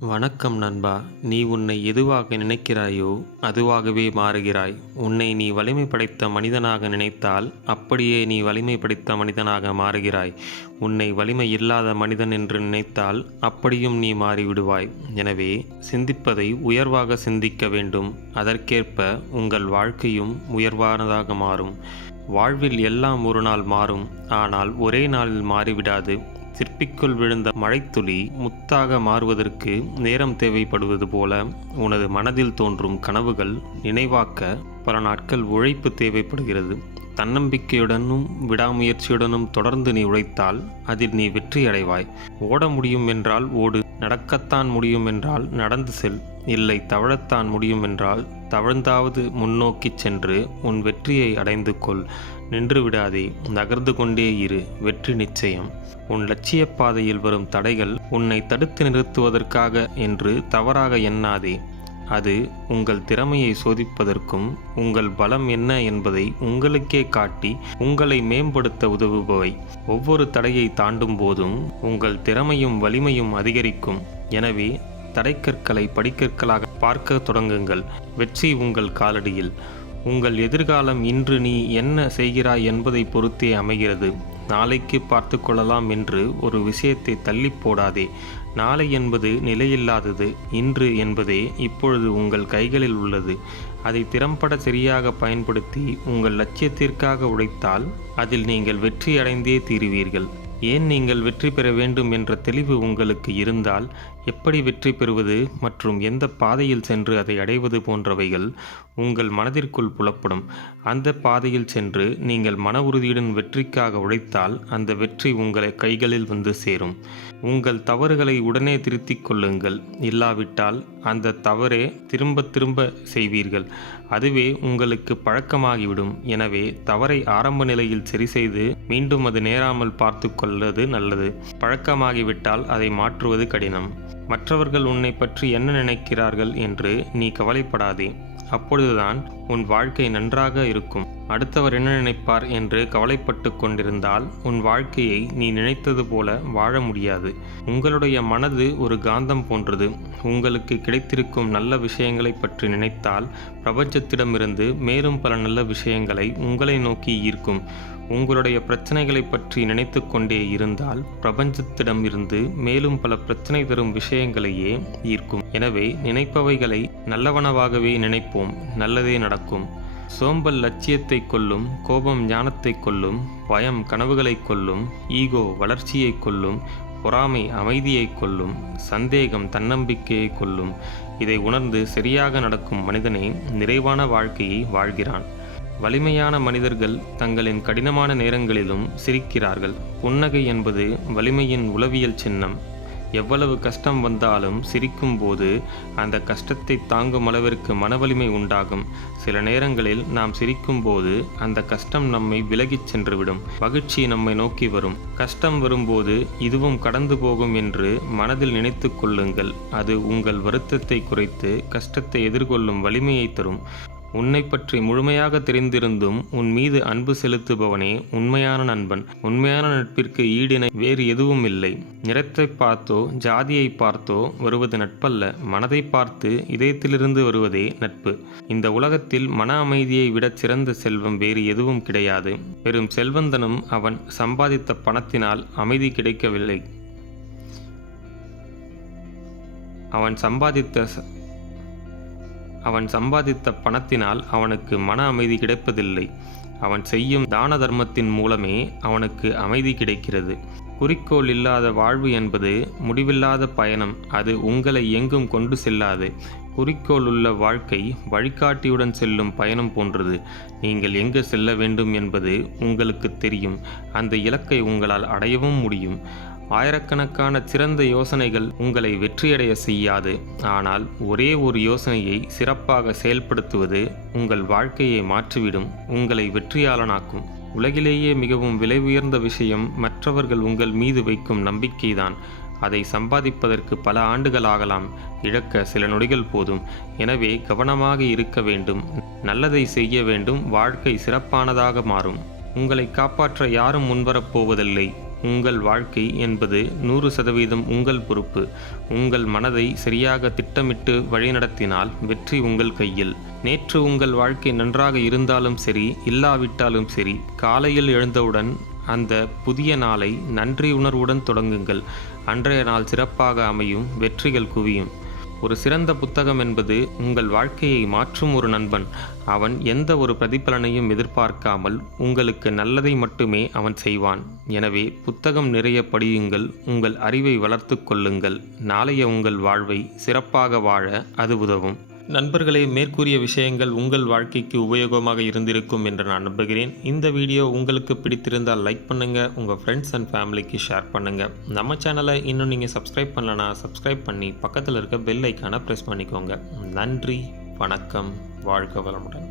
வணக்கம் நண்பா. நீ உன்னை எதுவாக நினைக்கிறாயோ அதுவாகவே மாறுகிறாய். உன்னை நீ வலிமை படைத்த மனிதனாக நினைத்தால் அப்படியே நீ வலிமை படைத்த மனிதனாக மாறுகிறாய். உன்னை வலிமை இல்லாத மனிதன் என்று நினைத்தால் அப்படியும் நீ மாறிவிடுவாய். எனவே சிந்திப்பதை உயர்வாக சிந்திக்க வேண்டும். அதற்கேற்ப உங்கள் வாழ்க்கையும் உயர்வானதாக மாறும். வாழ்வில் எல்லாம் ஒரு நாள் மாறும். ஆனால் ஒரே நாளில் மாறிவிடாது. சிற்பிக்குள் விழுந்த மழைத்துளி முத்தாக மாறுவதற்கு நேரம் தேவைப்படுவது போல உனது மனதில் தோன்றும் கனவுகள் நினைவாக்க பல நாட்கள் உழைப்பு தேவைப்படுகிறது. தன்னம்பிக்கையுடனும் விடாமுயற்சியுடனும் தொடர்ந்து நீ உழைத்தால் அதில் நீ வெற்றி அடைவாய். ஓட முடியும் என்றால் ஓடு நடக்கத்தான் முடியும் என்றால் நடந்து செல் இல்லை தவழத்தான் முடியும் என்றால் தவழ்ந்தாவது முன்னோக்கி சென்று உன் வெற்றியை அடைந்து கொள். நின்று விடாதே நகர்ந்து கொண்டே இரு வெற்றி நிச்சயம். உன் லட்சிய பாதையில் வரும் தடைகள் உன்னை தடுத்து நிறுத்துவதற்காக என்று தவறாக எண்ணாதே. அது உங்கள் திறமையை சோதிப்பதற்கும் உங்கள் பலம் என்ன என்பதை உங்களுக்கே காட்டி உங்களை மேம்படுத்த உதவுபவை. ஒவ்வொரு தடையை தாண்டும் போதும் உங்கள் திறமையும் வலிமையும் அதிகரிக்கும். எனவே தடைக்கற்களை படிக்கற்களாக பார்க்க தொடங்குங்கள். வெற்றி உங்கள் காலடியில். உங்கள் எதிர்காலம் இன்று நீ என்ன செய்கிறாய் என்பதை பொறுத்தே அமைகிறது. நாளைக்கு பார்த்து கொள்ளலாம் என்று ஒரு விஷயத்தை தள்ளி போடாதே. நாளை என்பது நிலையில்லாதது இன்று என்பதே இப்பொழுது உங்கள் கைகளில் உள்ளது. அதை திறம்பட சரியாக பயன்படுத்தி உங்கள் லட்சியத்திற்காக உழைத்தால் அதில் நீங்கள் வெற்றி அடைந்தே தீருவீர்கள். ஏன் நீங்கள் வெற்றி பெற வேண்டும் என்ற தெளிவு உங்களுக்கு இருந்தால் எப்படி வெற்றி பெறுவது மற்றும் எந்த பாதையில் சென்று அதை அடைவது போன்றவைகள் உங்கள் மனதிற்குள் புலப்படும். அந்த பாதையில் சென்று நீங்கள் மன உறுதியுடன் வெற்றிக்காக உழைத்தால் அந்த வெற்றி உங்களை கைகளில் வந்து சேரும். உங்கள் தவறுகளை உடனே திருத்திக் கொள்ளுங்கள். இல்லாவிட்டால் அந்த தவறே திரும்ப திரும்ப செய்வீர்கள். அதுவே உங்களுக்கு பழக்கமாகிவிடும். எனவே தவறை ஆரம்ப நிலையில் சரி செய்து மீண்டும் அது நேராமல் பார்த்து கொள்வது நல்லது. பழக்கமாகிவிட்டால் அதை மாற்றுவது கடினம். மற்றவர்கள் உன்னை பற்றி என்ன நினைக்கிறார்கள் என்று நீ கவலைப்படாதே. அப்பொழுதுதான் உன் வாழ்க்கை நன்றாக இருக்கும். அடுத்தவர் என்ன நினைப்பார் என்று கவலைப்பட்டு கொண்டிருந்தால் உன் வாழ்க்கையை நீ நினைத்தது போல வாழ முடியாது. உங்களுடைய மனது ஒரு காந்தம் போன்றது. உங்களுக்கு கிடைத்திருக்கும் நல்ல விஷயங்களை பற்றி நினைத்தால் பிரபஞ்சத்திடமிருந்து மேலும் பல நல்ல விஷயங்களை உங்களை நோக்கி ஈர்க்கும். உங்களுடைய பிரச்சனைகளை பற்றி நினைத்து கொண்டே இருந்தால் பிரபஞ்சத்திடம் இருந்து மேலும் பல பிரச்சனை தரும் விஷயங்களையே ஈர்க்கும். எனவே நினைப்பவைகளை நல்லவனவாகவே நினைப்போம் நல்லதே நடக்கும். சோம்பல் லட்சியத்தை கொல்லும் கோபம் ஞானத்தை கொல்லும் பயம் கனவுகளை கொல்லும் ஈகோ வளர்ச்சியை கொல்லும் பொறாமை அமைதியை கொல்லும் சந்தேகம் தன்னம்பிக்கையை கொல்லும். இதை உணர்ந்து சரியாக நடக்கும் மனிதனே நிறைவான வாழ்க்கையை வாழ்கிறான். வலிமையான மனிதர்கள் தங்களின் கடினமான நேரங்களிலும் சிரிக்கிறார்கள். புன்னகை என்பது வலிமையின் உளவியல் சின்னம். எவ்வளவு கஷ்டம் வந்தாலும் சிரிக்கும் போது அந்த கஷ்டத்தை தாங்கும் அளவிற்கு மனவலிமை உண்டாகும். சில நேரங்களில் நாம் சிரிக்கும் போது அந்த கஷ்டம் நம்மை விலகிச் சென்றுவிடும். மகிழ்ச்சி நம்மை நோக்கி வரும். கஷ்டம் வரும்போது இதுவும் கடந்து போகும் என்று மனதில் நினைத்து கொள்ளுங்கள். அது உங்கள் வருத்தத்தை குறைத்து கஷ்டத்தை எதிர்கொள்ளும் வலிமையை தரும். உன்னை பற்றி முழுமையாக தெரிந்திருந்தும் உன் மீது அன்பு செலுத்துபவனே உண்மையான நண்பன். உண்மையான நட்பிற்கு ஈடினை வேறு எதுவும் இல்லை. நிறத்தை பார்த்தோ ஜாதியை பார்த்தோ வருவது நட்பல்ல. மனதை பார்த்து இதயத்திலிருந்து வருவதே நட்பு. இந்த உலகத்தில் மன அமைதியை விட சிறந்த செல்வம் வேறு எதுவும் கிடையாது. பெரும் செல்வந்தனும் அவன் சம்பாதித்த பணத்தினால் அமைதி கிடைக்கவில்லை. அவன் சம்பாதித்த அவன் சம்பாதித்த பணத்தினால் அவனுக்கு மன அமைதி கிடைப்பதில்லை. அவன் செய்யும் தான தர்மத்தின் மூலமே அவனுக்கு அமைதி கிடைக்கிறது. குறிக்கோள் இல்லாத வாழ்வு என்பது முடிவில்லாத பயணம். அது உங்களை எங்கும் கொண்டு செல்லாது. குறிக்கோள் உள்ள வாழ்க்கை வழிகாட்டியுடன் செல்லும் பயணம் போன்றது. நீங்கள் எங்கு செல்ல வேண்டும் என்பது உங்களுக்கு தெரியும். அந்த இலக்கை உங்களால் அடையவும் முடியும். ஆயிரக்கணக்கான சிறந்த யோசனைகள் உங்களை வெற்றியடைய செய்யாது. ஆனால் ஒரே ஒரு யோசனையை சிறப்பாக செயல்படுத்துவது உங்கள் வாழ்க்கையை மாற்றிவிடும் உங்களை வெற்றியாளனாக்கும். உலகிலேயே மிகவும் விலை உயர்ந்த விஷயம் மற்றவர்கள் உங்கள் மீது வைக்கும் நம்பிக்கைதான். அதை சம்பாதிப்பதற்கு பல ஆண்டுகள் ஆகலாம். இழக்க சில நொடிகள் போதும். எனவே கவனமாக இருக்க வேண்டும். நல்லதை செய்ய வேண்டும். வாழ்க்கை சிறப்பானதாக மாறும். உங்களை காப்பாற்ற யாரும் முன்வரப் போவதில்லை. உங்கள் வாழ்க்கை என்பது நூறு சதவீதம் உங்கள் பொறுப்பு. உங்கள் மனதை சரியாக திட்டமிட்டு வழிநடத்தினால் வெற்றி உங்கள் கையில். நேற்று உங்கள் வாழ்க்கை நன்றாக இருந்தாலும் சரி இல்லாவிட்டாலும் சரி காலையில் எழுந்தவுடன் அந்த புதிய நாளை நன்றி உணர்வுடன் தொடங்குங்கள். அன்றைய நாள் சிறப்பாக அமையும் வெற்றிகள் குவியும். ஒரு சிறந்த புத்தகம் என்பது உங்கள் வாழ்க்கையை மாற்றும் ஒரு நண்பன். அவன் எந்த ஒரு பிரதிபலனையும் எதிர்பார்க்காமல் உங்களுக்கு நல்லதை மட்டுமே அவன் செய்வான். எனவே புத்தகம் நிறைய படியுங்கள் உங்கள் அறிவை வளர்த்து கொள்ளுங்கள். நாளைய உங்கள் வாழ்வை சிறப்பாக வாழ அது உதவும். நண்பர்களே மேற்கூறிய விஷயங்கள் உங்கள் வாழ்க்கைக்கு உபயோகமாக இருந்திருக்கும் என்று நான் நம்புகிறேன். இந்த வீடியோ உங்களுக்கு பிடித்திருந்தால் லைக் பண்ணுங்கள் உங்கள் ஃப்ரெண்ட்ஸ் அண்ட் ஃபேமிலிக்கு ஷேர் பண்ணுங்கள் நம்ம சேனலை இன்னும் நீங்கள் சப்ஸ்கிரைப் பண்ணலனா சப்ஸ்கிரைப் பண்ணி பக்கத்தில் இருக்க பெல் ஐக்கானை ப்ரெஸ் பண்ணிக்கோங்க. நன்றி வணக்கம் வாழ்க வளமுடன்.